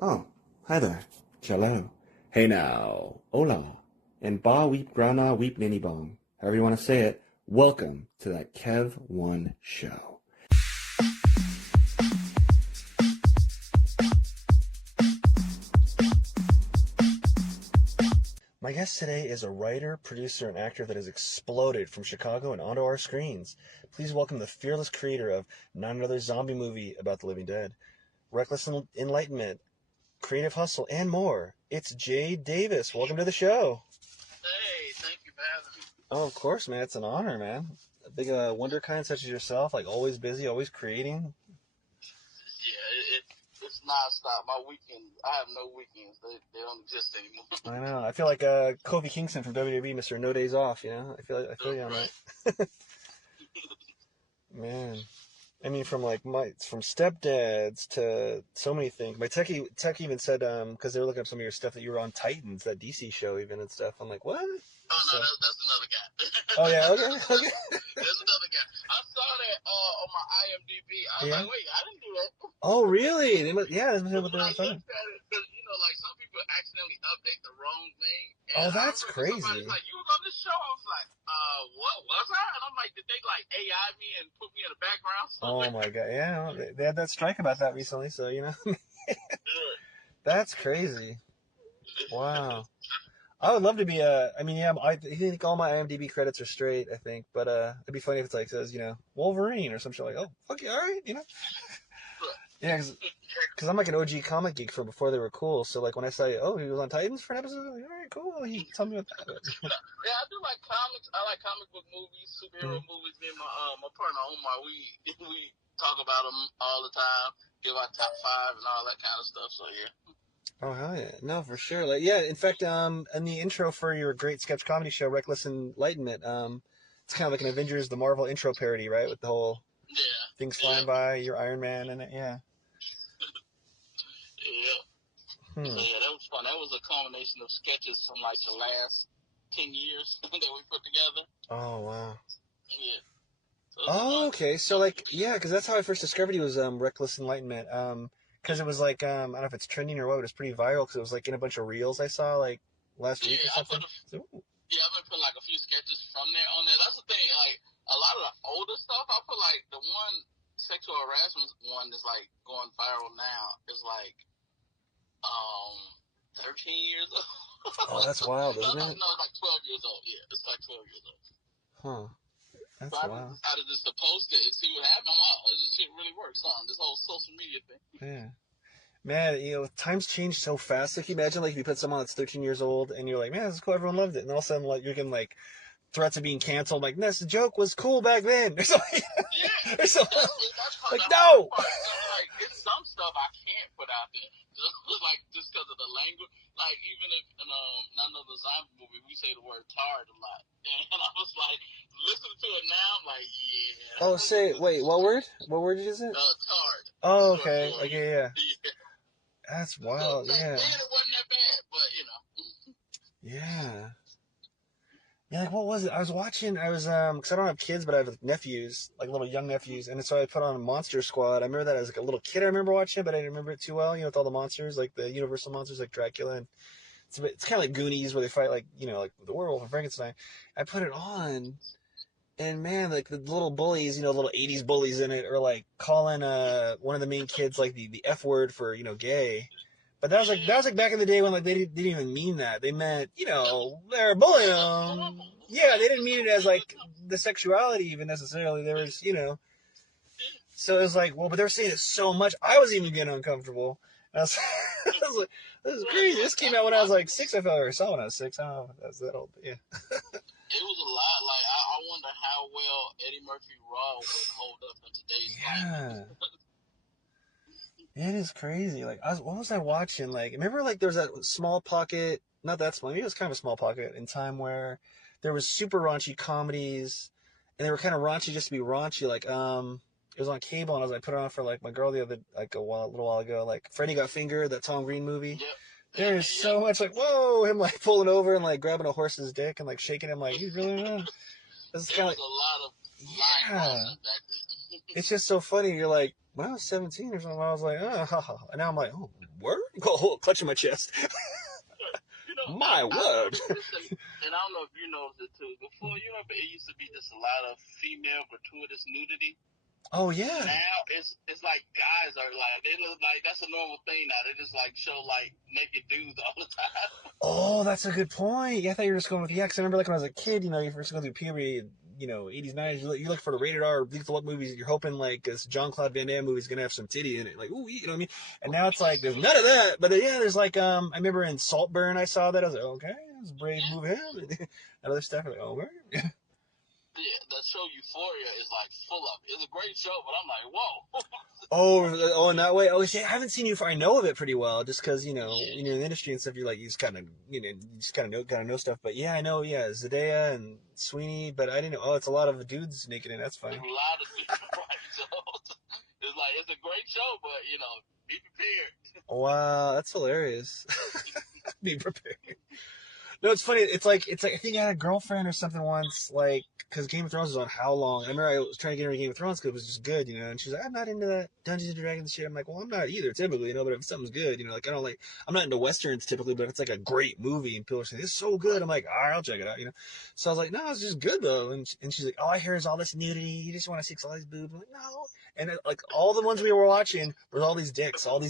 Oh, hi there. Cello. Hey now. Hola. And ba weep grana weep ninny bong. However you want to say it. Welcome to that Kev1 show. My guest today is a writer, producer, and actor that has exploded from Chicago and onto our screens. Please welcome the fearless creator of Not Another Zombie Movie About the Living Dead, Reckless Enlightenment, Creative Hustle, and more. It's Jay Davis. Welcome to the show. Hey, thank you for having me. Oh, of course, man. It's an honor, man. A big wonder kind such as yourself, like always busy, always creating. Yeah, it's nonstop. My weekends, I have no weekends. They don't exist anymore. I know. I feel like Kofi Kingston from WWE, Mr. No Days Off, you know? I feel you on Right. that. Man. I mean, from stepdads to so many things. My tech even said, because they were looking up some of your stuff that you were on Titans, that DC show even and stuff. I'm like, what? Oh, no, that's another guy. Oh, yeah, okay. There's another guy. I saw that on my IMDb. I was like, wait, I didn't do that. Oh, really? That's what they were When I talking. looked at it, because, like, some people accidentally update the wrong thing. Oh, And that's I remember crazy. somebody's like, you was on this show? I was like, what was I? And I'm like, did they, like, AI me and put me in the background? Oh, my God. Yeah, they had that strike about that recently, so, you know. That's crazy. Wow. I would love to be I think all my IMDb credits are straight, I think, but it'd be funny if it's like says, Wolverine or some shit like, oh, fuck yeah, all right, Yeah, because I'm like an OG comic geek from before they were cool, so like when I say, oh, he was on Titans for an episode, I'm like, all right, cool, he tell me about that. Yeah, I do like comics. I like comic book movies, superhero movies. Me and my partner Omar, we talk about them all the time, give our top 5 and all that kind of stuff. So yeah. Oh hell yeah, no, for sure. Like yeah, in fact, in the intro for your great sketch comedy show, Reckless Enlightenment, it's kind of like an Avengers the Marvel intro parody, right? With the whole things flying by, your Iron Man in it, yeah. Yeah. So yeah, that was fun. That was a combination of sketches from like the last 10 years that we put together. Oh wow. Yeah. So okay. So like, yeah, because that's how I first discovered he was Reckless Enlightenment. Because it was like I don't know if it's trending or what, but it's pretty viral because it was like in a bunch of reels I saw like last week or something. I've been putting like a few sketches from there on there. That's the thing. Like a lot of the older stuff, I feel like the one sexual harassment one that's like going viral now is like 13 years old. Oh, that's wild, isn't it? No, it's like 12 years old. Yeah, it's like 12 years old. Huh. That's so wild. I decided just to post it and see what happened. Wow, this shit really works, huh? This whole social media thing. Yeah. Man, times change so fast. Like, you imagine, like, if you put someone that's 13 years old and you're like, man, this is cool, everyone loved it. And all of a sudden, like, you're getting, like, threats of being canceled. Like, this joke was cool back then. Or something. Yeah. Or something. That's like, no! Like, it's some stuff I can't put out there. Like, just because of the language. Like, even if in Not Another Zombie Movie, we say the word tard a lot. And I was like, listening to it now, I'm like, yeah. Oh, wait, what word? What word is it? Tard. Oh, okay. Like, yeah. That's wild, so, yeah. It wasn't that bad, but, Yeah. Yeah, like, what was it? I was, because I don't have kids, but I have nephews, like little young nephews, and so I put on Monster Squad. I remember that as like a little kid. I remember watching it, but I didn't remember it too well, with all the monsters, like the Universal monsters, like Dracula, and it's kind of like Goonies, where they fight, like, like the werewolf and Frankenstein. I put it on, and man, like the little bullies, little 80s bullies in it, are like calling one of the main kids like the F word for, gay. But that was like back in the day when like they didn't even mean that. They meant, they're bullying them. Yeah, they didn't mean it as like the sexuality even necessarily. There was, So it was like, well, but they're saying it so much. I was even getting uncomfortable. I was like, this is crazy. This came out when I was like 6. I felt like I saw when I was 6. I don't know if that's that old, but yeah. It was a lot. Like, I wonder how well Eddie Murphy Raw would hold up in today's climate. It is crazy. Like, what was I watching? Like, remember, like, there was that small pocket, not that small, maybe it was kind of a small pocket in time where there was super raunchy comedies, and they were kind of raunchy just to be raunchy. Like, it was on cable, and I was like, put it on for, like, my girl the other, like, a little while ago. Like, Freddy Got Fingered, that Tom Green movie. Yep. There's so much, like, whoa, him, like, pulling over and, like, grabbing a horse's dick and, like, shaking him, like, he's really know. This is kind of like, a lot of yeah. It's just so funny. You're like, when I was 17 or something, I was like, ha, ha. And now I'm like, oh, word? Oh, clutching my chest. You know, My I word. noticed this, and I don't know if you noticed it too. Before, you remember it used to be just a lot of female gratuitous nudity. Oh, yeah. Now it's like guys are like they look like that's a normal thing now. They just like show like naked dudes all the time. Oh, that's a good point. Yeah, I thought you were just going with, yeah, because I remember like when I was a kid, you first go through puberty, 80s, 90s, you look for the rated R, lethal what movies, you're hoping like this Jean-Claude Van Damme movie's going to have some titty in it. Like, ooh, you know what I mean? And now it's like, there's none of that. But yeah, there's like, I remember in Saltburn, I saw that. I was like, okay, that's a brave move him. And other stuff, I'm like, oh, okay. Yeah, that show Euphoria is like full of it. It's a great show, but I'm like, whoa. Oh, in that way. Oh, see, I haven't seen you. I know of it pretty well, just because Yeah. when you're in the industry and stuff, you're like you just kind of you just kind of know stuff. But yeah, I know. Yeah, Zendaya and Sweeney, but I didn't know. Oh, it's a lot of dudes naked, and that's funny. A lot of different right shows. It's like it's a great show, but be prepared. Wow, that's hilarious. Be prepared. No, it's funny. It's like I think I had a girlfriend or something once, like because Game of Thrones was on how long? I remember I was trying to get her into Game of Thrones because it was just good, and she's like, I'm not into that Dungeons and Dragons shit. I'm like, well, I'm not either typically, but if something's good, like I don't like, I'm not into westerns typically, but if it's like a great movie and people are saying it's so good, I'm like, all right, I'll check it out. So I was like, no, it's just good though, and she's like, all I hear is all this nudity. You just want to see all these boobs. I'm like, no. And like all the ones we were watching were all these dicks. I'm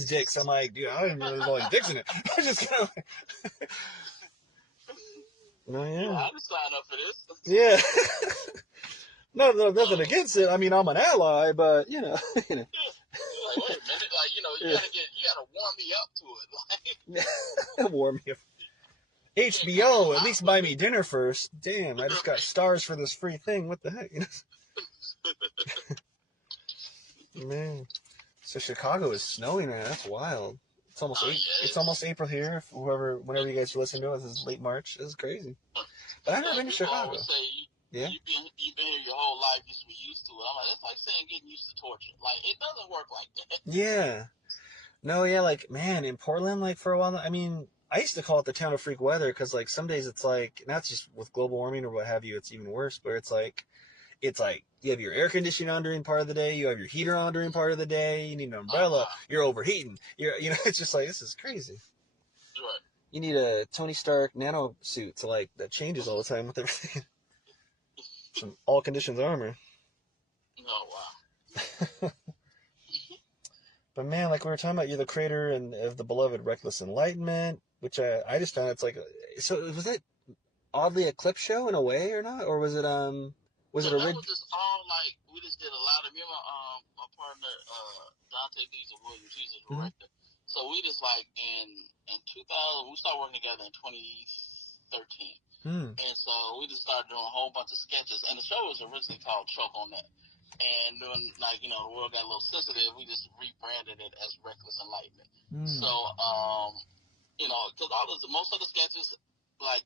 like, dude, I don't even know there's all these dicks in it. I was just kind of like, no, yeah. I just signed up for this. Yeah. No, nothing against it. I mean, I'm an ally, but Yeah. Like, wait a minute, like you gotta warm me up to it. Like, warm me up. HBO, at least buy me dinner first. Damn, I just got stars for this free thing. What the heck? Man. So Chicago is snowing right now. That's wild. It's almost It's almost April here. Whenever you guys listen to it, this is late March. This is crazy. But I've never been to Chicago. Say, yeah. You've been here your whole life. You should be used to it. I'm like, it's like saying getting used to torture. Like, it doesn't work like that. Yeah. No, yeah, like, man, in Portland, like, for a while, I mean, I used to call it the town of freak weather because, like, some days it's like, not just with global warming or what have you, it's even worse, but it's like you have your air conditioning on during part of the day, you have your heater on during part of the day, you need an umbrella, you're overheating, it's just like, this is crazy. Right. You need a Tony Stark nano suit to, like, that changes all the time with everything. Some all conditions armor. Oh, wow. But man, like we were talking about, you're the creator of the beloved Reckless Enlightenment, which I just found it's like, so was that oddly a clip show in a way or not, or was it was it a that was just all like we just did a lot of my partner Dante Diesel Williams, he's a director. Mm-hmm. So we just like in 2000 we started working together in 2013. And so we just started doing a whole bunch of sketches, and the show was originally called Choke on That. And when the world got a little sensitive, we just rebranded it as Reckless Enlightenment. So because most of the sketches, like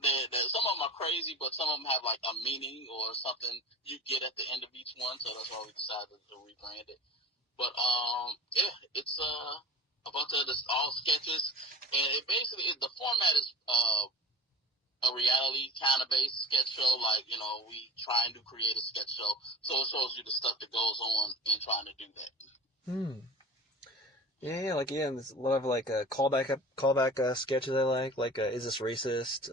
some of them are crazy, but some of them have like a meaning or something you get at the end of each one. So that's why we decided to rebrand it. But it's a bunch of all sketches, and it basically the format is a reality kind of based sketch show. Like, we try and create a sketch show. So it shows you the stuff that goes on in trying to do that. Yeah, like, and there's a lot of, like, callback sketches I like, is this racist?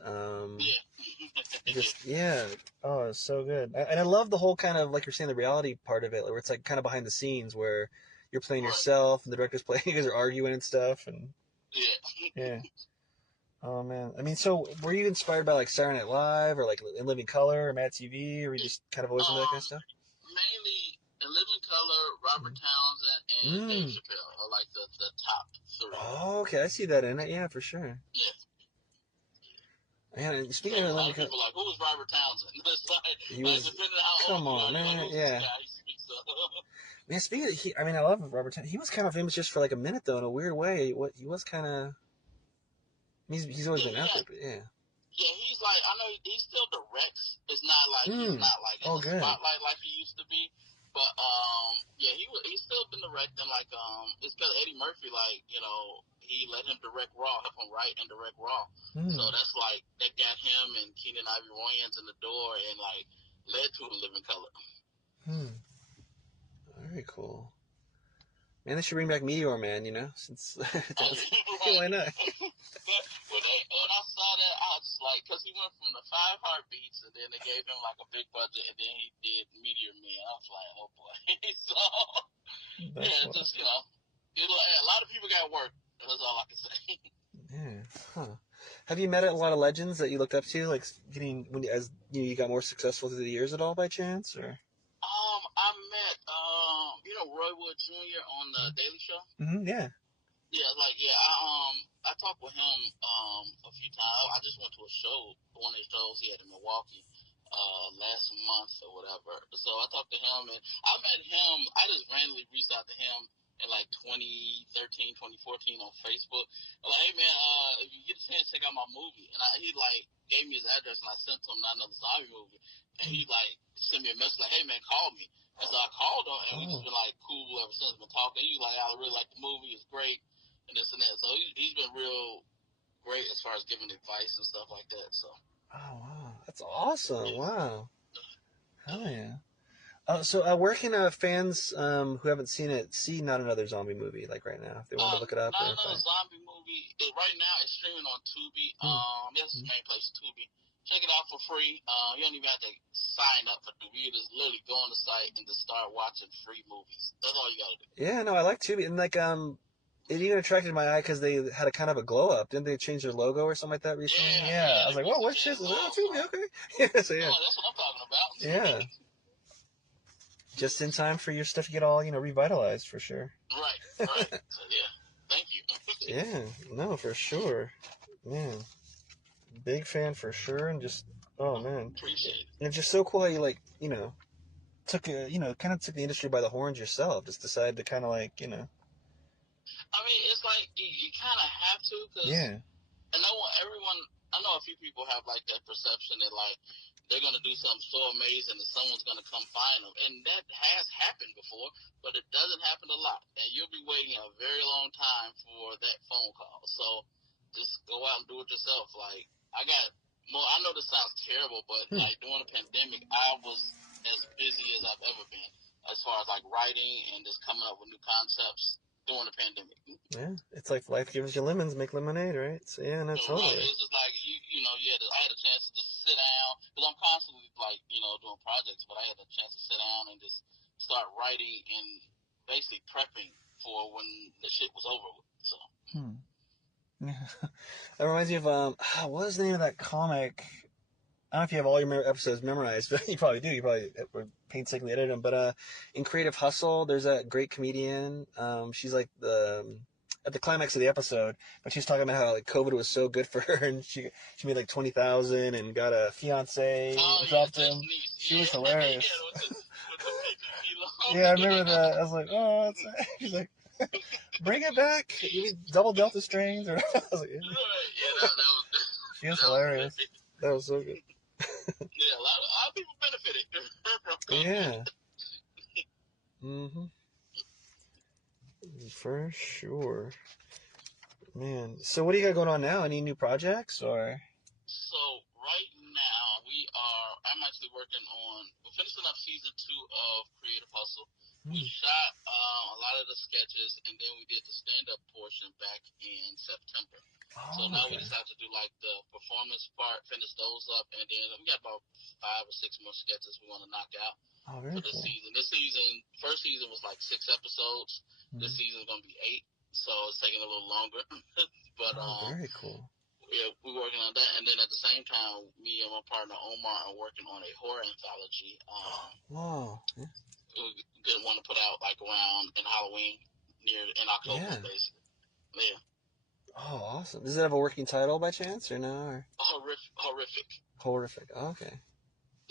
Yeah. Oh, it's so good. And I love the whole kind of, like you're saying, the reality part of it, where it's, like, kind of behind the scenes, where you're playing yourself, and the director's playing, you guys are arguing and stuff, and... Yeah. Oh, man. I mean, so were you inspired by, like, Saturday Night Live or, like, In Living Color or Mad TV, or were you just kind of always into that kind of stuff? Mainly In Living Color, Robert Townsend, and Dave Chappelle are, like, the top three. Oh, okay. I see that in it. Yeah, for sure. Yeah. Man, speaking of a lot of people are like, who was Robert Townsend? He was... Come on, man. Yeah. Man, speaking of... I love Robert Townsend. He was kind of famous just for, like, a minute, though, in a weird way. He was kind of... He's always been out there, but yeah. Yeah, he's like, I know he still directs. It's not like he's not like in the spotlight like he used to be. But he's still been directing. Like it's because Eddie Murphy, like he let him direct Raw, help him write and direct Raw. So that's like that got him and Keenan Ivory Wayans in the door and like led to A Living Color. Very cool. Man, they should bring back Meteor Man, since why Right. not? But when I saw that, I was just like, because he went from the Five Heartbeats, and then they gave him like a big budget, and then he did Meteor Man. I was like, oh boy. So That's yeah, fun. just a lot of people got work. That's all I can say. Yeah. Huh. Have you met a lot of legends that you looked up to, like getting as you got more successful through the years at all by chance, or? I met Roy Wood Jr. on the Daily Show. Mm-hmm, yeah. Yeah, I talked with him a few times. I just went to a show, one of his shows he had in Milwaukee last month or whatever. So I talked to him, and I met him. I just randomly reached out to him in like 2013, 2014 on Facebook. I'm like, hey man, if you get a chance, check out my movie. And he like gave me his address, and I sent him not another zombie movie. And he like sent me a message like, hey man, call me. And so I called him, and we just been like cool ever since. Been talking. He's like, I really like the movie. It's great. And this and that. So he's been real great as far as giving advice and stuff like that. So. Oh wow, that's awesome! Yeah. Wow, hell yeah. So where can fans who haven't seen it see Not Another Zombie Movie, like right now, if they want to look it up? Not Or Another Zombie Movie. Right now it's streaming on Tubi. That's the main place, Tubi. Check it out for free. You don't even have to sign up for Tubi. You just literally go on the site and just start watching free movies. That's all you gotta do. Yeah, no, I like Tubi, and like it even attracted my eye because they had a kind of a glow up. Didn't they change their logo or something like that recently? Yeah. I was like, whoa, what's this? Oh, Tubi, okay. Yeah, so yeah. Oh, that's what I'm talking about. Yeah. Just in time for your stuff to get all, revitalized for sure. Right. So yeah, thank you. Yeah, no, for sure. Man, big fan for sure, and just man, Appreciate it. and it's just so cool how you took kind of took the industry by the horns yourself. Just decided to kind of I mean, it's like you kind of have to, cause yeah. And I know a few people have like that perception that like they're gonna do something so amazing that someone's gonna come find them, and that has happened before, but it doesn't happen a lot, and you'll be waiting a very long time for that phone call. So just go out and do it yourself. Like I know this sounds terrible, but like during the pandemic, I was as busy as I've ever been as far as like writing and just coming up with new concepts during the pandemic. Yeah, it's like life gives you lemons, make lemonade, right? So yeah, no, totally. Right. It's just like I had a chance to just sit down because I'm constantly like doing projects, but I had a chance to sit down and just start writing and basically prepping for when the shit was over with. So. Yeah, that reminds me of what was the name of that comic? I don't know if you have all your episodes memorized, but you probably do. You probably painstakingly edited them. But in Creative Hustle, there's a great comedian. She's like at the climax of the episode, but she's talking about how like COVID was so good for her, and she made like 20,000 and got a fiance, dropped him. She was hilarious. Yeah, I remember that. I was like, oh, she's like, bring it back. You need double Delta strains, or I was like, yeah. She was hilarious. That was so good. Yeah, a lot of people benefited. Yeah. For sure. Man. So what do you got going on now? Any new projects or? So right now I'm actually working on finishing up season 2 of Creative Hustle. We shot a lot of the sketches, and then we did the stand-up portion back in September. So now we just have to do like the performance part, finish those up, and then we got about 5 or 6 more sketches we want to knock out for this season. This season, first season was like 6 episodes. This season is gonna be 8, so it's taking a little longer. But very cool. Yeah, we're working on that, and then at the same time, me and my partner Omar are working on a horror anthology. We didn't want to put out like around in Halloween, in October, basically. Yeah. Oh, awesome! Does it have a working title by chance, or no? Or? Horrific. Oh, okay.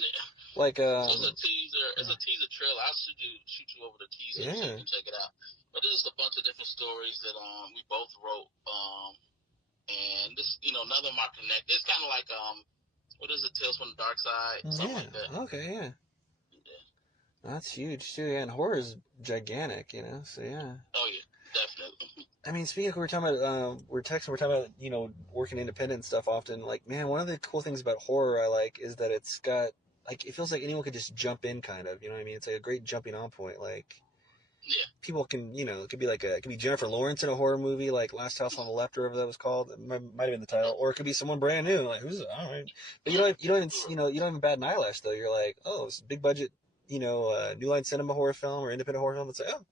Yeah. Like so it's a teaser. It's a teaser trailer. I'll shoot you over the teaser so you can check it out. But there's just a bunch of different stories that we both wrote. And this, none of them are connected. It's kind of like what is it? Tales from the Dark Side, something like that. Okay, yeah. That's huge too, and horror is gigantic, so yeah. Oh yeah, definitely. I mean, speaking of, we're talking about, we're talking about, working independent stuff often. Like, man, one of the cool things about horror I like is that it's got, like, it feels like anyone could just jump in, kind of, you know what I mean? It's like a great jumping on point, like. people can, it could be it could be Jennifer Lawrence in a horror movie like Last House on the Left or whatever that was called. It might have been the title, or it could be someone brand new. Like who's all right, but you don't even you don't even bat an eyelash though. You're like, oh, it's a big budget, New Line Cinema horror film or independent horror film. It's like, oh,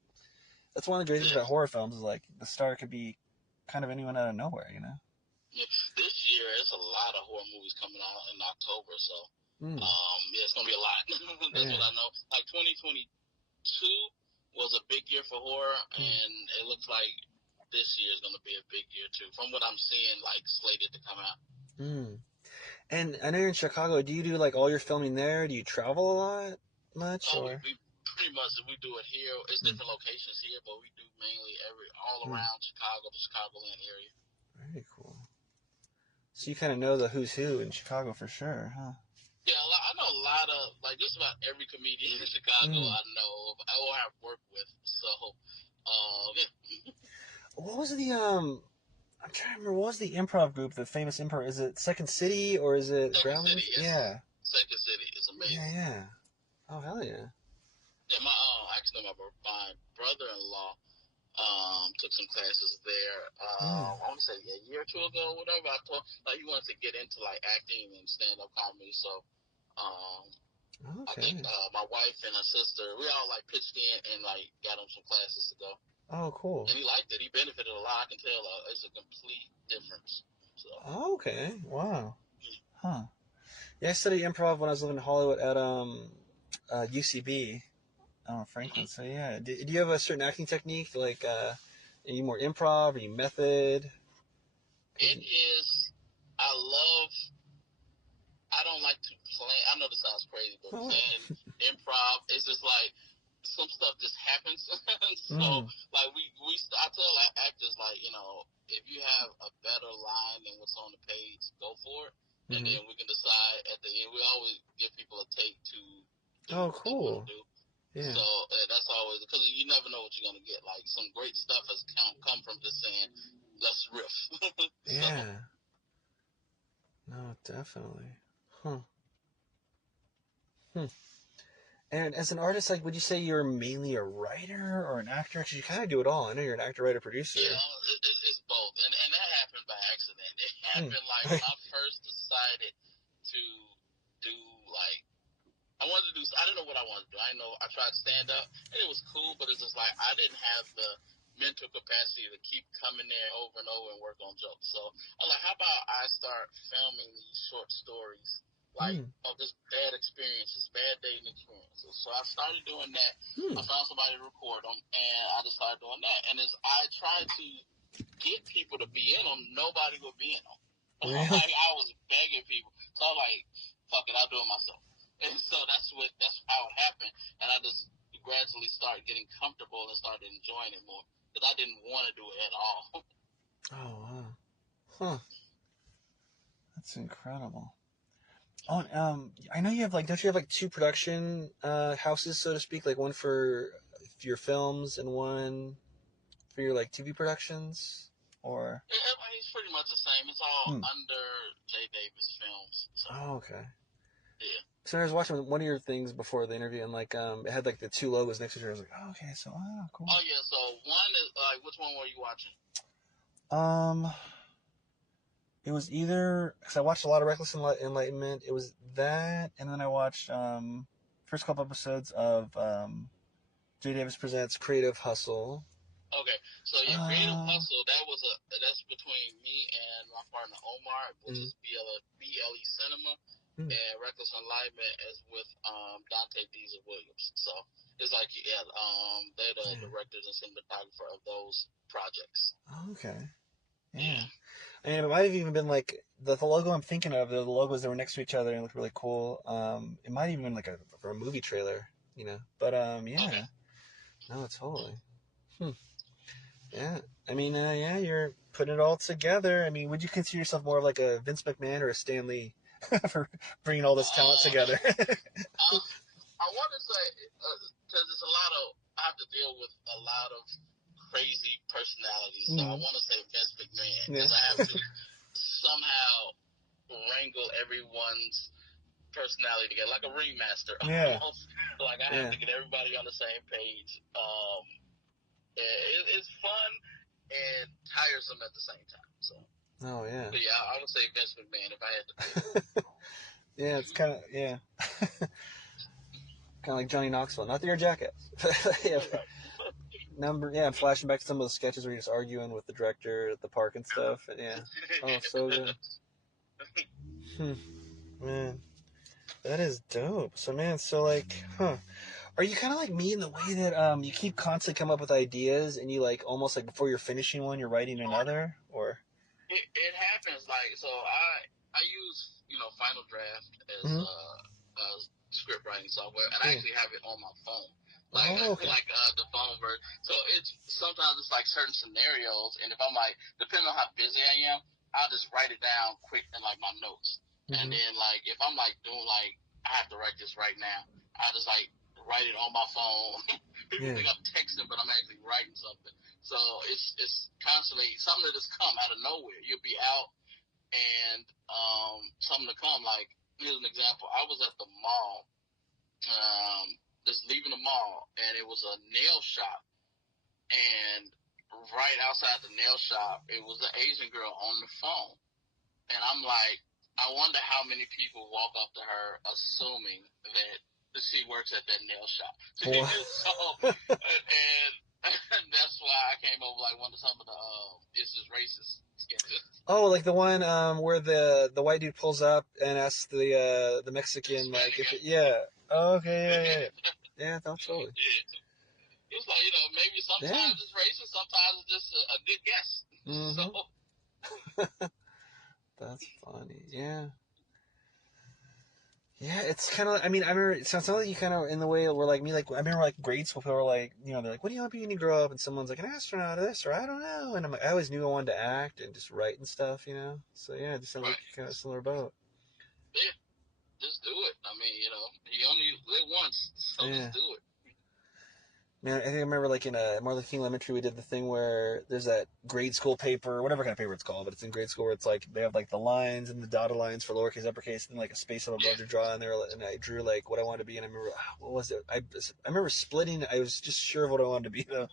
that's one of the great things about horror films is like the star could be kind of anyone out of nowhere. Yeah, this year there's a lot of horror movies coming out in October, so it's gonna be a lot. That's what I know. Like 2022 was a big year for horror, and it looks like this year is gonna be a big year too. From what I'm seeing, like slated to come out. And I know you're in Chicago. Do you do like all your filming there? Do you travel a lot, much, Oh, or? we pretty much we do it here. It's different locations here, but we do mainly all around Chicago, the Chicagoland area. Very cool. So you kind of know the who's who in Chicago for sure, huh? Yeah, I know a lot of, like, just about every comedian in Chicago I know or have worked with. So, yeah. What was the I'm trying to remember. What was the improv group? The famous improv. Is it Second City or is it Second City? Groundlings? Yeah. Second City is amazing. Yeah. Oh hell yeah. Yeah, actually my brother-in-law took some classes there. I want to say a year or two ago, whatever. I told he wanted to get into like acting and stand-up comedy. So, I think my wife and her sister, we all like pitched in and like got him some classes to go. Oh, cool. And he liked it. He benefited a lot. I can tell it's a complete difference. So. Oh, okay. Wow. Huh. Yeah, I studied improv when I was living in Hollywood at UCB, Franklin. So yeah, do you have a certain acting technique? Like, are you more improv? Are you method? It is. I don't like to play. I know this sounds crazy, but playing improv is just like some stuff just happens. So like I tell actors like if you have a better line than what's on the page, go for it, and then we can decide at the end. We always give people a take to do what they want to do. Yeah. So that's always because you never know what you're gonna get. Like some great stuff has come from just saying, "Let's riff." Yeah. No, definitely. Huh. And as an artist, like, would you say you're mainly a writer or an actor? Because you kind of do it all. I know you're an actor, writer, producer. Yeah, it's both, and that happened by accident. It happened like when I first decided to do like. I didn't know what I wanted to do. I tried stand up, and it was cool, but it's just like I didn't have the mental capacity to keep coming there over and over and work on jokes. So I'm like, how about I start filming these short stories, like of this bad experiences, bad dating experiences. So I started doing that. I found somebody to record them, and I just started doing that. And as I tried to get people to be in them, nobody would be in them. Like I was begging people. So I'm like, fuck it, I'll do it myself. And so that's how it happened. And I just gradually started getting comfortable and started enjoying it more because I didn't want to do it at all. Oh wow, huh? That's incredible. Oh, I know you have don't you have like two production houses, so to speak, like one for your films and one for your like TV productions, or? It's pretty much the same. It's all under J. Davis Films. So. Oh, okay. Yeah. So I was watching one of your things before the interview, and it had like the two logos next to each other. I was like, oh, okay, so cool. Oh yeah, so one is which one were you watching? It was either because I watched a lot of Reckless Enlightenment. It was that, and then I watched first couple episodes of J. Davis Presents Creative Hustle. Okay, so yeah, Creative Hustle. That's between me and my partner Omar, which is BLE Cinema. And Reckless Enlightenment is with Dante Diesel Williams. So it's like they're the directors and cinematographer of those projects. Okay. Yeah. And it might have even been like the logo I'm thinking of, the logos that were next to each other and looked really cool. It might have even been like for a movie trailer, But yeah. Okay. No, totally. Yeah. I mean, you're putting it all together. I mean, would you consider yourself more of like a Vince McMahon or a Stan Lee? For bringing all this talent together. I want to say because it's I have to deal with a lot of crazy personalities. So I want to say Vince McMahon because I have to somehow wrangle everyone's personality together, like a ringmaster. Yeah. Like I have to get everybody on the same page. It's fun and tiresome at the same time. So. Oh yeah. But yeah, I would say Vince McMahon if I had to pick. Yeah, it's kind of kind of like Johnny Knoxville. Not that you're a jackass. Yeah. Yeah, flashing back to some of those sketches where you're just arguing with the director at the park and stuff. And yeah, oh, so good. Man, that is dope. So man, so like, are you kind of like me in the way that you keep constantly come up with ideas and you like almost like before you're finishing one, you're writing another, or? It happens like so. I use Final Draft as a script writing software, and I actually have it on my phone. Like the phone version. So it's sometimes it's like certain scenarios, and if I'm like, depending on how busy I am, I'll just write it down quick in like my notes. And then like if I'm like doing like I have to write this right now, I just like write it on my phone. People think I'm texting, but I'm actually writing something. So it's constantly something that just come out of nowhere. You'll be out and something to come. Like here's an example. I was at the mall, just leaving the mall, and it was a nail shop. And right outside the nail shop, it was an Asian girl on the phone. And I'm like, I wonder how many people walk up to her assuming that she works at that nail shop. So, and that's why I came over like one of some of the "Is This Racist" sketches. Oh, like the one where the white dude pulls up and asks the Mexican like if Oh, okay, yeah, totally. It's like maybe sometimes it's racist, sometimes it's just a good guess. So. That's funny, yeah. Yeah, it's kind of. I mean, I remember. It sounds like you kind of in the way where like me. Like I remember, like grade school people were like, they're like, "What do you want to be when you grow up?" And someone's like, "An astronaut," or this, or I don't know. And I'm like, I always knew I wanted to act and just write and stuff, So yeah, it just sounds like kind of similar boat. Yeah, just do it. I mean, you only live once, so just do it. Man, I think I remember like in Martin Luther King Elementary, we did the thing where there's that grade school paper, whatever kind of paper it's called, but it's in grade school where it's like they have like the lines and the dotted lines for lowercase, uppercase, and like a space up above to draw in there. And I drew like what I wanted to be, and I remember what was it? I remember splitting. I was just sure of what I wanted to be though,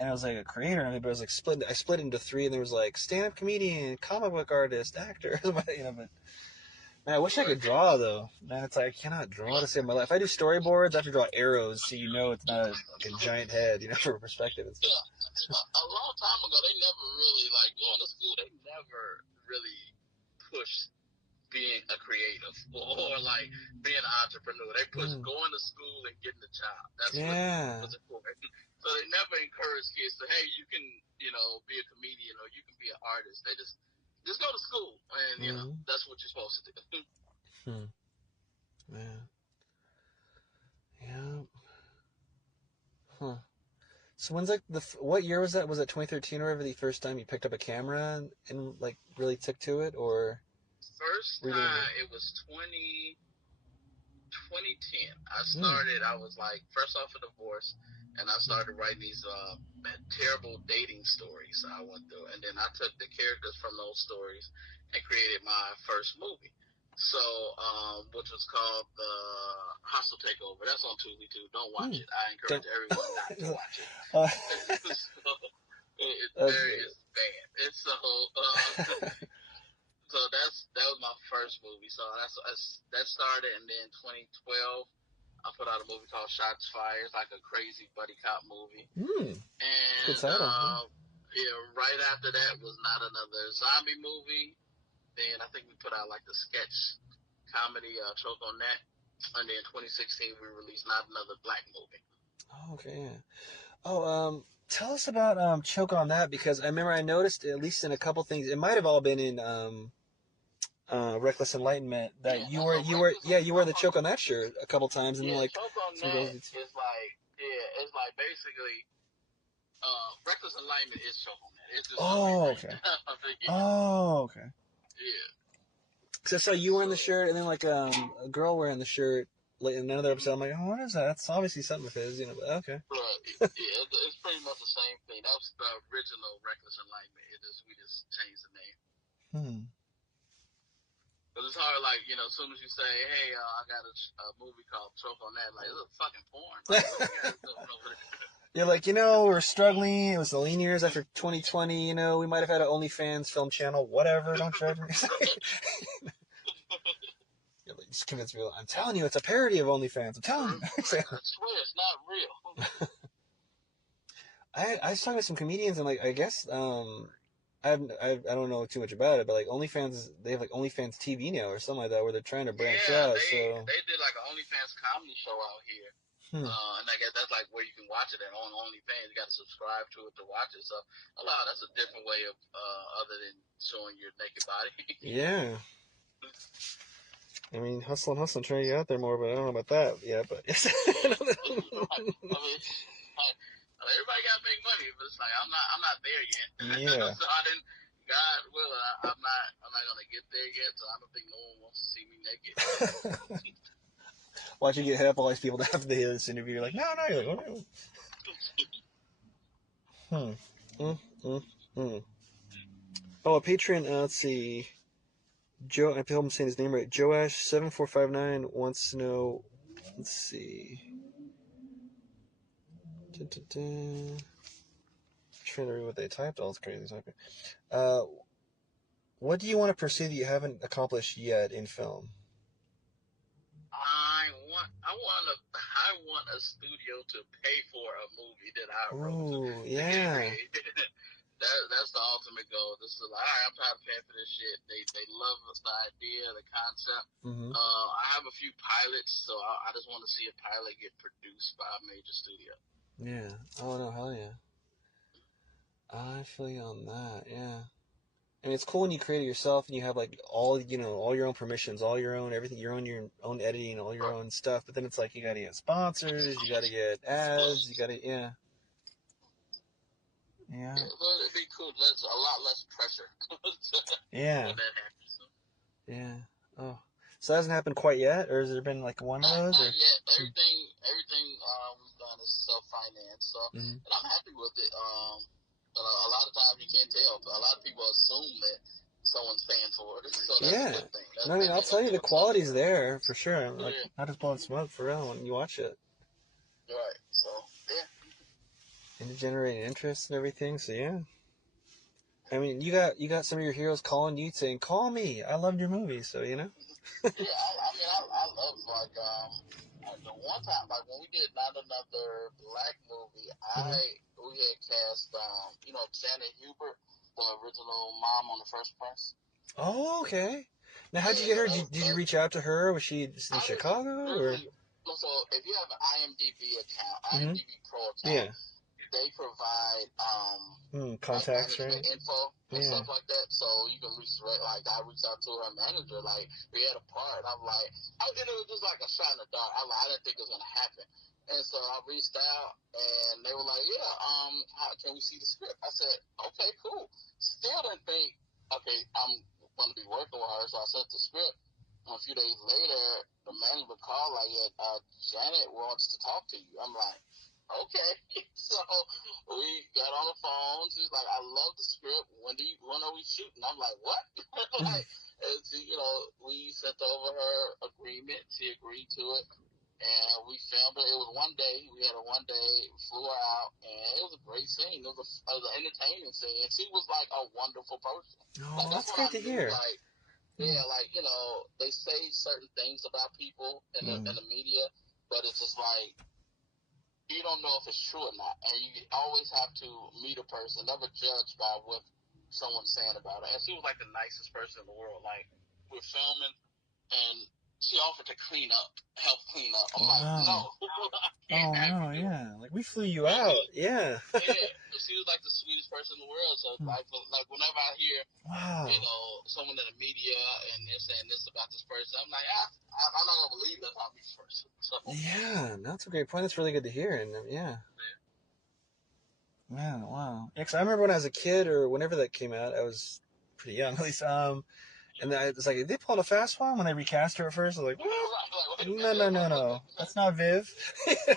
and I was like a creator, and I was like split. I split into three, and there was like stand-up comedian, comic book artist, actor, but. Man, I wish I could draw though. Man, it's like I cannot draw to save my life. If I do storyboards, I have to draw arrows so it's not like a giant head, for perspective and stuff. Yeah, a long time ago, they never really like going to school. They never really pushed being a creative or like being an entrepreneur. They pushed going to school and getting a job. That's what was important. So they never encourage kids to, hey, you can be a comedian or you can be an artist. They just go to school and that's what you're supposed to do. Yeah. Huh. So when's like what year was that? Was it 2013 or whatever the first time you picked up a camera and like really took to it, or? First time it was 2010. I started. I was like fresh off a divorce, and I started writing these terrible dating stories I went through, and then I took the characters from those stories and created my first movie. So, which was called The Hostile Takeover. That's on Tubi too. Don't watch it. I encourage everyone not to watch it. It's bad. It's so. So that was my first movie. So that started, and then 2012, I put out a movie called Shots Fired. It's like a crazy buddy cop movie. And right after that was Not Another Zombie Movie. Then I think we put out like the sketch comedy Choke on That. And then 2016 we released Not Another Black Movie. Oh, okay. Oh, tell us about Choke on That, because I remember I noticed at least in a couple things. It might have all been in Reckless Enlightenment that you wore the Choke on That shirt a couple times, and like Choke on That is like it's like basically Reckless Enlightenment is Choke on That. It's just okay. Yeah. Because I saw you wearing the shirt, and then like a girl wearing the shirt. Like in another episode, I'm like, oh, what is that? That's obviously something of his, but okay. Right. Yeah, it's pretty much the same thing. That was the original Reckless Enlightenment. We just changed the name. Because it's hard, like, as soon as you say, hey, I got a movie called Choke on That, like, it's a fucking porn. Like, You're like, we're struggling. It was the lean years after 2020. We might have had an OnlyFans film channel. Whatever. Don't judge me. You're like, just convince me. I'm telling you, it's a parody of OnlyFans. I'm telling you. I swear it's not real. I was talking to some comedians and I guess I don't know too much about it, but like OnlyFans, they have like OnlyFans TV now or something like that where they're trying to branch out. They did like an OnlyFans comedy show out here. And I guess that's like where you can watch it at on OnlyFans. You got to subscribe to it to watch it. So, that's a different way of other than showing your naked body. Yeah. I mean, hustle, trying to get out there more, but I don't know about that. Yeah, but Right. Everybody got to make money, but it's like I'm not there yet. Yeah. So I didn't. God willing, I'm not gonna get there yet. So I don't think no one wants to see me naked. Watch you get hit up all these people to have to hear this interview. You're like, no. You're like, Oh, a patron. Let's see. Joe, I hope I'm saying his name right. Joash7459 wants to know. Let's see. Trying to read what they typed. All this crazy typing. What do you want to pursue that you haven't accomplished yet in film? I want a studio to pay for a movie that I wrote. Ooh, yeah. That's the ultimate goal. This is like, all right, I'm tired of paying for this shit. They love the idea, the concept. I have a few pilots, so I just want to see a pilot get produced by a major studio. Yeah. Oh no, hell yeah. I feel you on that. Yeah. And it's cool when you create it yourself and you have like all your own permissions, all your own everything, your own editing, all your own stuff. But then it's like you gotta get sponsors, you gotta get ads, you gotta yeah. It'd be cool. There's a lot less pressure. Yeah. When that happens. Yeah. Oh. So that hasn't happened quite yet, or has there been like one of those? Not yet. Everything we've done is self-financed, so and I'm happy with it. But a lot of times you can't tell. But a lot of people assume that someone's paying for it, so that's a good thing. I mean, I'll tell you, the quality's there for sure. Like, not just blowing smoke for real when you watch it. Right. So yeah. And it generated interest and everything. So yeah. I mean, you got some of your heroes calling you saying, "Call me. I loved your movie." So Yeah, I love the one time when we did Not Another Black movie, we had cast Janet Hubert, the original mom on The Fresh Prince. Oh, okay. Now, how'd you get her? Did you reach out to her? Was she in Chicago or? So if you have an IMDb account, IMDb Pro account, they provide contacts, like right? Info and stuff like that. So you can reach I reached out to her manager. Like we had a part. I'm like, it was just like a shot in the dark. I didn't think it was gonna happen. And so I reached out, and they were like, how can we see the script? I said, okay, cool. Still didn't think, okay, I'm going to be working with her, so I sent the script. And a few days later, the manager called, like, Janet wants to talk to you. I'm like, okay. So we got on the phone. She's like, I love the script. When are we shooting? I'm like, what? And she, we sent over her agreement. She agreed to it. And we filmed it. It was one day. We had a one day. Flew her out, and it was a great scene. It was an entertaining scene. And she was like a wonderful person. Oh, that's great to hear. Like, they say certain things about people in the media, but it's just like you don't know if it's true or not, and you always have to meet a person, never judge by what someone's saying about it. And she was like the nicest person in the world. Like we're filming, and she offered to help clean up. I'm like, no. Like we flew you out. Yeah. She was like the sweetest person in the world. So like whenever I hear, someone in the media and they're saying this about this person, I'm like, I'm not gonna believe that about this person. So yeah, that's a great point. That's really good to hear. And Man, wow. Yeah, 'cause I remember when I was a kid or whenever that came out, I was pretty young at least. And then it's like, they pulled a fast one when they recast her at first. I was like, what? No. That's not Viv. And it's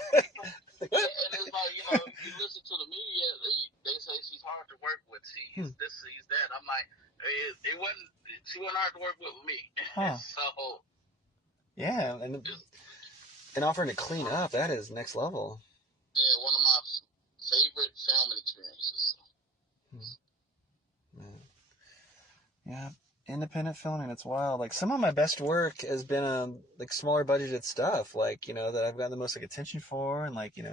like, you listen to the media, they say she's hard to work with. She's this, she's that. I'm like, she wasn't hard to work with me. So. Yeah, and offering to clean up, that is next level. Yeah, one of my filming experiences. Yeah, independent filming, it's wild. Like some of my best work has been like smaller budgeted stuff, like that I've gotten the most like attention for, and like it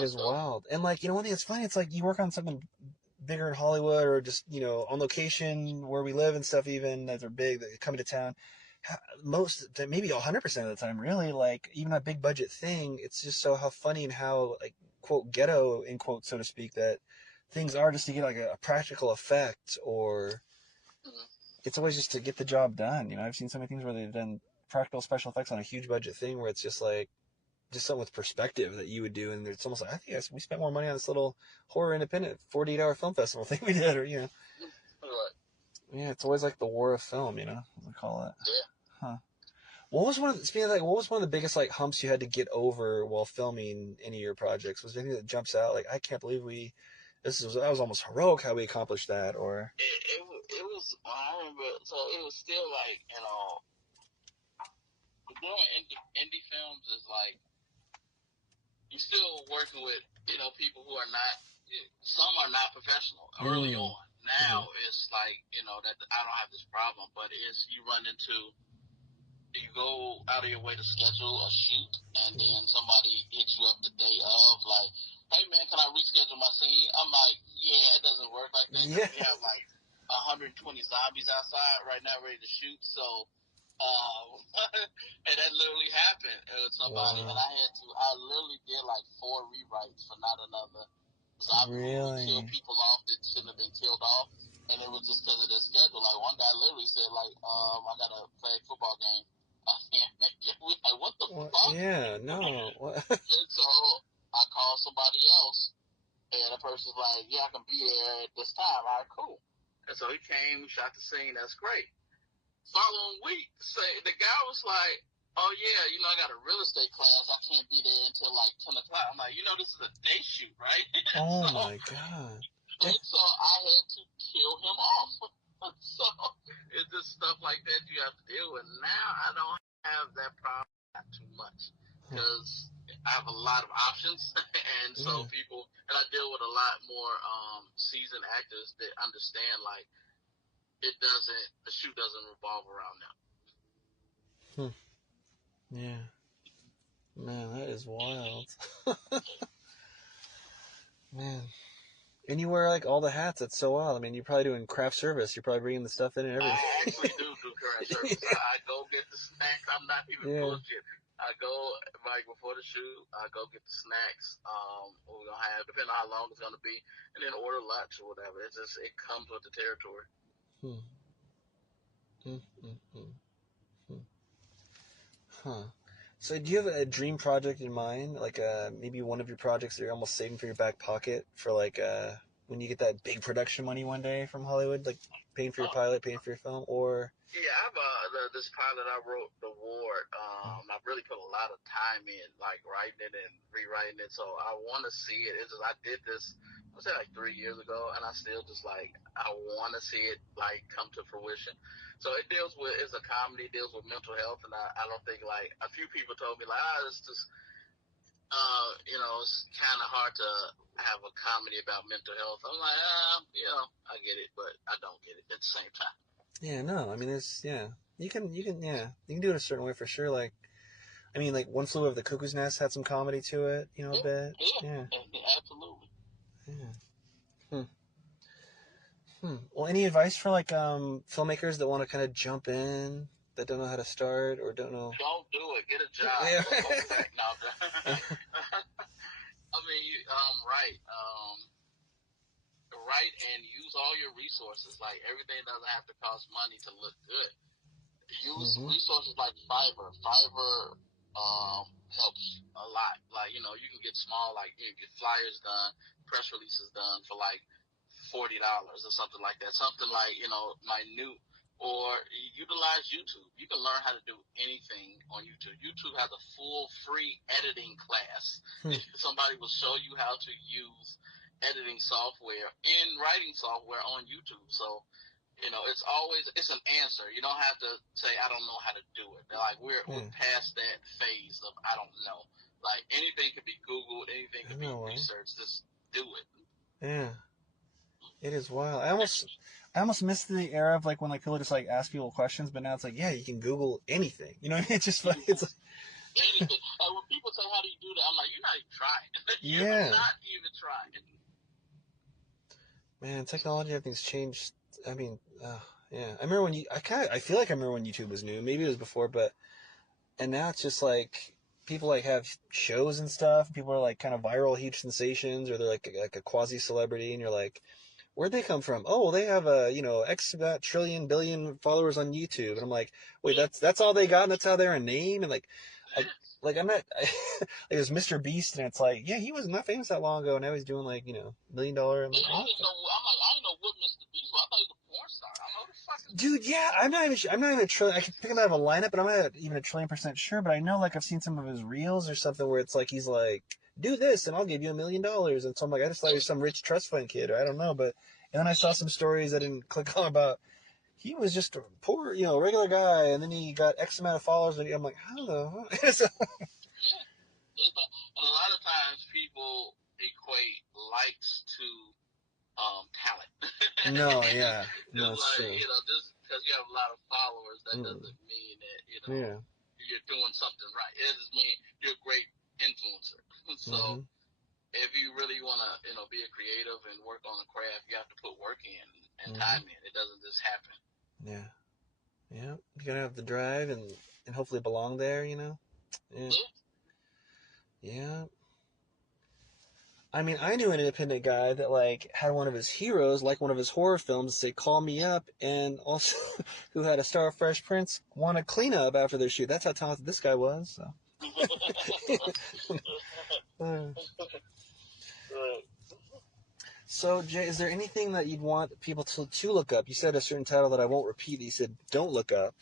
is wild. And like one thing that's funny, it's like you work on something bigger in Hollywood or just on location where we live and stuff, even that are big that come into town. Most maybe 100% of the time, really, like even a big budget thing, it's just so how funny and how like quote ghetto in quote so to speak that things are just to get like a practical effect or it's always just to get the job done. I've seen so many things where they've done practical special effects on a huge budget thing where it's just like just something with perspective that you would do, and it's almost like I think we spent more money on this little horror independent 48-hour film festival thing we did, or Right. Yeah, it's always like the war of film, what we call it. Yeah. Huh. What was speaking of that? What was one of the biggest like humps you had to get over while filming any of your projects? Was there anything that jumps out? Like I can't believe that was almost heroic how we accomplished that, or it was. I remember. So it was still like doing indie films is like you're still working with people who are not. Some are not professional early on. Now it's like that I don't have this problem, but it's you run into. You go out of your way to schedule a shoot, and then somebody hits you up the day of, like, hey, man, can I reschedule my scene? I'm like, yeah, it doesn't work like that. Yeah. We have, like, 120 zombies outside right now ready to shoot, so, and that literally happened with somebody, and I literally did, like, 4 rewrites for not another zombie movie. Kill people off that shouldn't have been killed off, and it was just because of their schedule. Like, one guy literally said, like, I got to play a football game. I can't make it. We like, what the fuck? Yeah, no. And so I called somebody else, and the person's like, yeah, I can be there at this time. All right, cool. And so he came, we shot the scene. That's great. Following week, the guy was like, oh, yeah, I got a real estate class. I can't be there until like 10 o'clock. I'm like, this is a day shoot, right? Oh, my God. And so I had to kill him off. So it's just stuff like that you have to deal with. Now I don't have that problem too much because I have a lot of options, and so people, and I deal with a lot more seasoned actors that understand like the shoot doesn't revolve around them. Yeah, man, that is wild. Man. And you wear like all the hats. That's so wild. I mean, you're probably doing craft service. You're probably bringing the stuff in and everything. I actually do craft service. I go get the snacks. I'm not even bullshit. I go like before the shoot. I go get the snacks. We're gonna have depending on how long it's gonna be, and then order lunch or whatever. It comes with the territory. Huh. So do you have a dream project in mind? Like maybe one of your projects that you're almost saving for your back pocket for like when you get that big production money one day from Hollywood, like paying for your pilot, paying for your film, or yeah, I have this pilot I wrote, The Ward. I really put a lot of time in, like writing it and rewriting it. So I want to see it. It's just I did this, I say like 3 years ago, and I still just like I want to see it like come to fruition. So it's a comedy, deals with mental health, and I don't think like a few people told me like it's just it's kind of hard to have a comedy about mental health. I'm like I get it, but I don't get it at the same time. Yeah, no, I mean you can do it a certain way for sure. Like I mean, like One Flew Over the Cuckoo's Nest had some comedy to it, a bit. Yeah, absolutely. Yeah. Well, any advice for like filmmakers that want to kind of jump in, that don't know how to start or don't know? Don't do it. Get a job. Yeah. I mean, write and use all your resources. Like everything doesn't have to cost money to look good. Use resources like Fiverr. Fiverr helps a lot. Like you can get small, like you get flyers done, press releases done for like $40 or something like that. Something like minute. Or utilize YouTube. You can learn how to do anything on YouTube. YouTube has a full free editing class. Somebody will show you how to use editing software and writing software on YouTube. So, it's an answer. You don't have to say, I don't know how to do it. They're like, we're past that phase of I don't know. Like anything can be Googled, anything can be researched. Just do it. Yeah. It is wild. I almost missed the era of like when like people just like ask people questions, but now it's like, yeah, you can Google anything. You know what I mean? It's just like it's like, anything. When people say, "How do you do that?" I'm like, "You're not even trying. Yeah. You're not even trying." Man, technology, everything's changed. I mean, yeah. I remember when I feel like I remember when YouTube was new. Maybe it was before, but and now it's just like people like have shows and stuff. People are like kind of viral, huge sensations, or they're like a quasi celebrity, and you're like, where'd they come from? Oh, well, they have X about trillion billion followers on YouTube, and I'm like, wait, that's all they got, and that's how they're a name, and like I'm not like there's Mr. Beast, and it's like, yeah, he was not famous that long ago. Now he's doing like $1 million. I'm like, I didn't know. I didn't know what Mr. Beast was. I thought he was a porn star. I'm like, what the fuck is dude, yeah, I'm not even a trillion. I can pick him out of a lineup, but I'm not even a trillion% sure. But I know like I've seen some of his reels or something where it's like he's like, do this and I'll give you $1 million. And so I'm like, I just thought he was some rich trust fund kid, or I don't know. But and then I saw some stories I didn't click on about he was just a poor, regular guy, and then he got X amount of followers, and I'm like, how the? Yeah. And a lot of times people equate likes to talent. No, yeah, no, it's it's like, true. just because you have a lot of followers, that doesn't mean that you're doing something right. It just means you're a great influencer. So if you really want to, be a creative and work on a craft, you have to put work in and time in. It doesn't just happen. Yeah. Yeah. You gotta have the drive and hopefully belong there, Yeah. Yeah. I mean, I knew an independent guy that like had one of his heroes, like one of his horror films, say "Call me up," and also who had a star of Fresh Prince want to clean up after their shoot. That's how talented this guy was. So. So, Jay, is there anything that you'd want people to look up? You said a certain title that I won't repeat. You said don't look up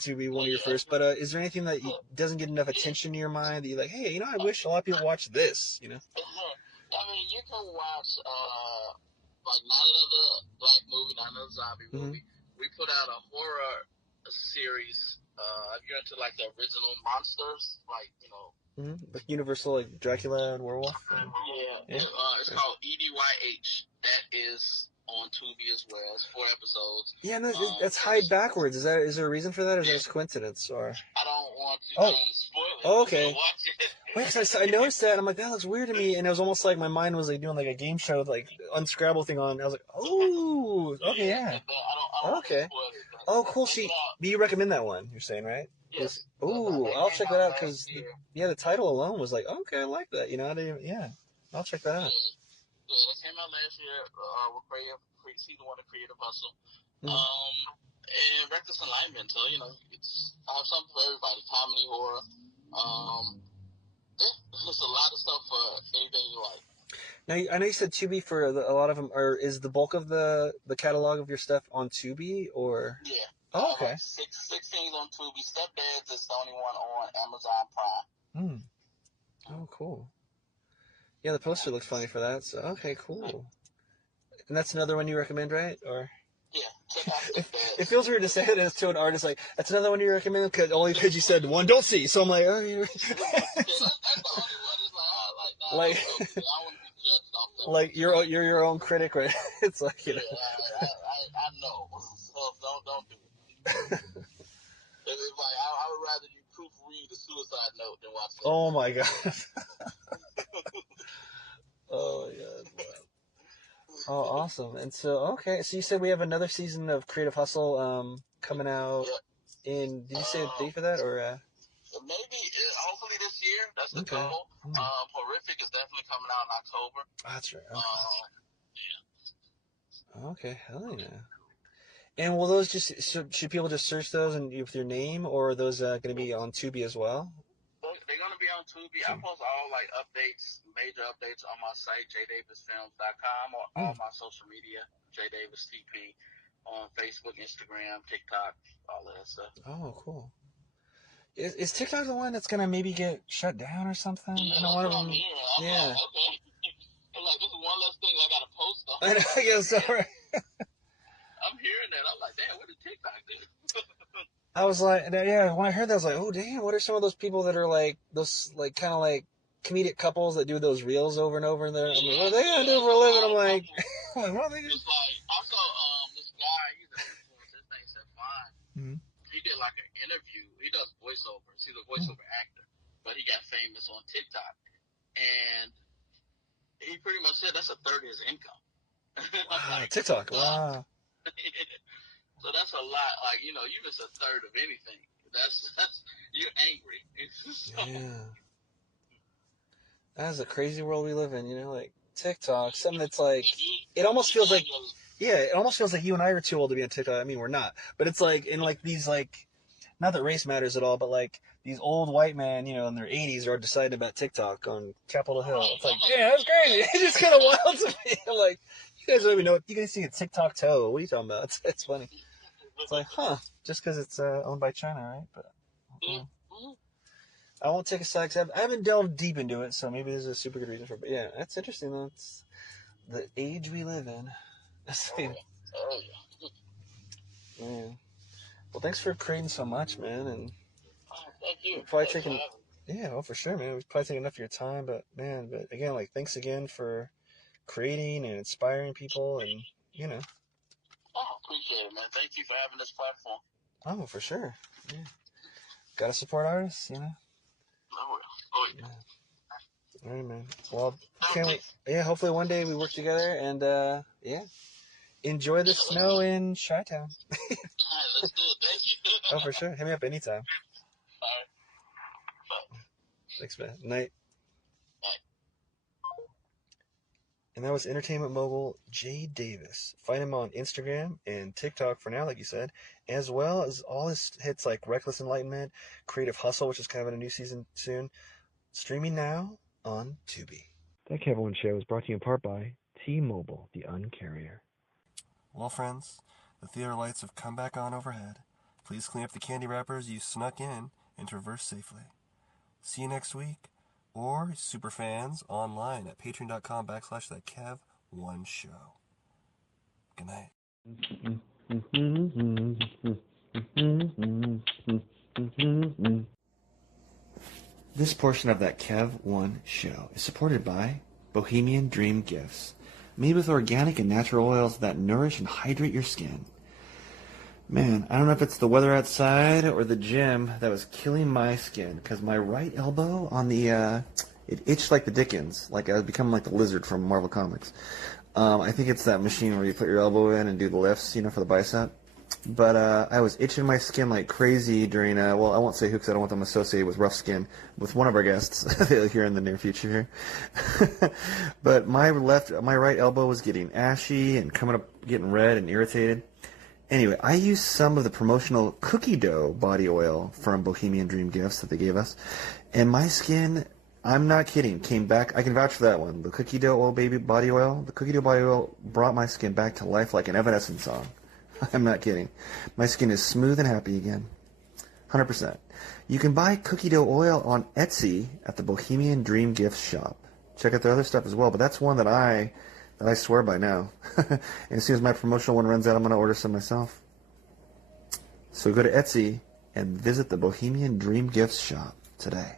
to be one of your first. But is there anything that doesn't get enough attention in your mind that you're like, hey, I wish a lot of people watch this, I mean, you can watch like not another black movie, not another zombie movie. We put out a horror series. If you're into like the original monsters, like like Universal, like Dracula and Werewolf. Yeah. It's called EDYH. That is on Tubi as well. It's 4 episodes. Yeah, no, that's hide backwards. Is there a reason for that, or is that just coincidence? Or I don't want to. I don't want to spoil it. Oh, okay. Watch it. Wait, cause I noticed that. I'm like, that looks weird to me, and it was almost like my mind was like doing like a game show with like Unscrabble thing on. I was like, oh, okay, yeah. I don't Okay. Oh, cool. Do you recommend that one? You're saying, right? Yes. Ooh, I'll check that out because the title alone was like, okay, I like that. I'll check that out. Yeah, that came out last year. With season 1 of Creative Hustle. And Reckless Enlightenment. So I have something for everybody. Comedy, horror. There's a lot of stuff for anything you like. Now, I know you said Tubi for a lot of them. Or is the bulk of the catalog of your stuff on Tubi, or? Yeah. Oh, okay. 16 on Tubi. Stepdads is the only one on Amazon Prime. Oh, cool. Yeah, the poster looks funny for that. So, okay, cool. And that's another one you recommend, right? Or? Yeah. It feels weird to say it to an artist. Like, that's another one you recommend? Only because you said one don't see. So I'm like, oh, yeah. That's the only one. Like, I want to be judged off that. Like you're your own critic, right? It's like I know. So don't do it. It's like I would rather you proofread a suicide note than watch that. Oh my god. Oh my god. Oh, awesome. And so, okay, so you said we have another season of Creative Hustle coming out in, did you say a date for that, or? Maybe, hopefully this year. That's the goal. Horrific is definitely coming out in October. That's right. Okay, hell yeah. And will those should people just search those with your name, or are those going to be on Tubi as well? They're going to be on Tubi. I post all major updates on my site, jdavisfilms.com, or all my social media, jdavisTP, on Facebook, Instagram, TikTok, all that stuff. Oh, cool. Is TikTok the one that's going to maybe get shut down or something? Yeah, I know one of them. Yeah. Like, okay. I'm like, this is one less thing I got to post on. I know, I guess so, right? I'm hearing that. I'm like, damn, what did TikTok do? I was like, yeah, when I heard that, I was like, oh, damn, what are some of those people that are like, those, like, kind of like comedic couples that do those reels over and over? And they're, I'm like, what are they going to Yeah, do there's for a a living? lot I'm of like, couples. I'm like, what are they going It's like I saw this guy. He's an influencer. His name said Fine. to do? He did like an interview. He does voiceovers. He's a voiceover actor, but he got famous on TikTok, and he pretty much said that's a third of his income. I'm Wow, like, TikTok, wow. wow. So that's a lot. Like, you know, you miss a third of anything. That's you're angry. So, Yeah. That is a crazy world we live in, you know, like TikTok, something that's like, it almost feels like, yeah, it almost feels like you and I are too old to be on TikTok. I mean, we're not, but it's like, in like these, like, not that race matters at all, but like these old white men, you know, in their 80s are deciding about TikTok on Capitol Hill. It's like, yeah, that's crazy. It's just kind of wild to me. I'm like, you guys don't even know what, you guys see a TikTok toe. What are you talking about? It's funny. It's like, huh, just because it's owned by China, right? But I won't take a side because I haven't delved deep into it, so maybe there's a super good reason for it. But yeah, that's interesting though. It's the age we live in. oh Yeah. Well, thanks for creating so much, man, and thank you. we're probably Thanks for taking. having me. Yeah, well, for sure, man. We've probably taken enough of your time, but man, but again, like, thanks again for creating and inspiring people, and you know. Oh, appreciate it, man. Thank you for having this platform. Oh, for sure. Yeah. Gotta support artists, you know. Oh, oh yeah. All right, man. Well, can't Okay. wait. Yeah, hopefully one day we work together, and yeah, enjoy the snow in Chi-Town. All right, let's do it. Thank you. Oh, for sure. Hit me up anytime. All right. Bye. Thanks, man. Night. Bye. And that was entertainment mogul Jay Davis. Find him on Instagram and TikTok for now, like you said, as well as all his hits like Reckless Enlightenment, Creative Hustle, which is kind of in a new season soon. Streaming now on Tubi. That Kev One Show is brought to you in part by T-Mobile, the Uncarrier. Well, friends, the theater lights have come back on overhead. Please clean up the candy wrappers you snuck in and traverse safely. See you next week. Or superfans online at patreon.com/thatkev1show. Good night. This portion of That Kev One Show is supported by Bohemian Dream Gifts, made with organic and natural oils that nourish and hydrate your skin. Man, I don't know if it's the weather outside or the gym that was killing my skin, because my right elbow on the, it itched like the Dickens, like I was becoming like the lizard from Marvel Comics. I think it's that machine where you put your elbow in and do the lifts, you know, for the bicep. But I was itching my skin like crazy during, well, I won't say who because I don't want them associated with rough skin, with one of our guests here in the near future here. But my right elbow was getting ashy and coming up, getting red and irritated. Anyway, I used some of the promotional cookie dough body oil from Bohemian Dream Gifts that they gave us, and my skin, I'm not kidding, came back. I can vouch for that one. The cookie dough oil baby body oil, the cookie dough body oil brought my skin back to life like an Evanescence song. I'm not kidding. My skin is smooth and happy again. 100%. You can buy cookie dough oil on Etsy at the Bohemian Dream Gifts shop. Check out their other stuff as well, but that's one that I swear by now. And as soon as my promotional one runs out, I'm going to order some myself. So go to Etsy and visit the Bohemian Dream Gifts shop today.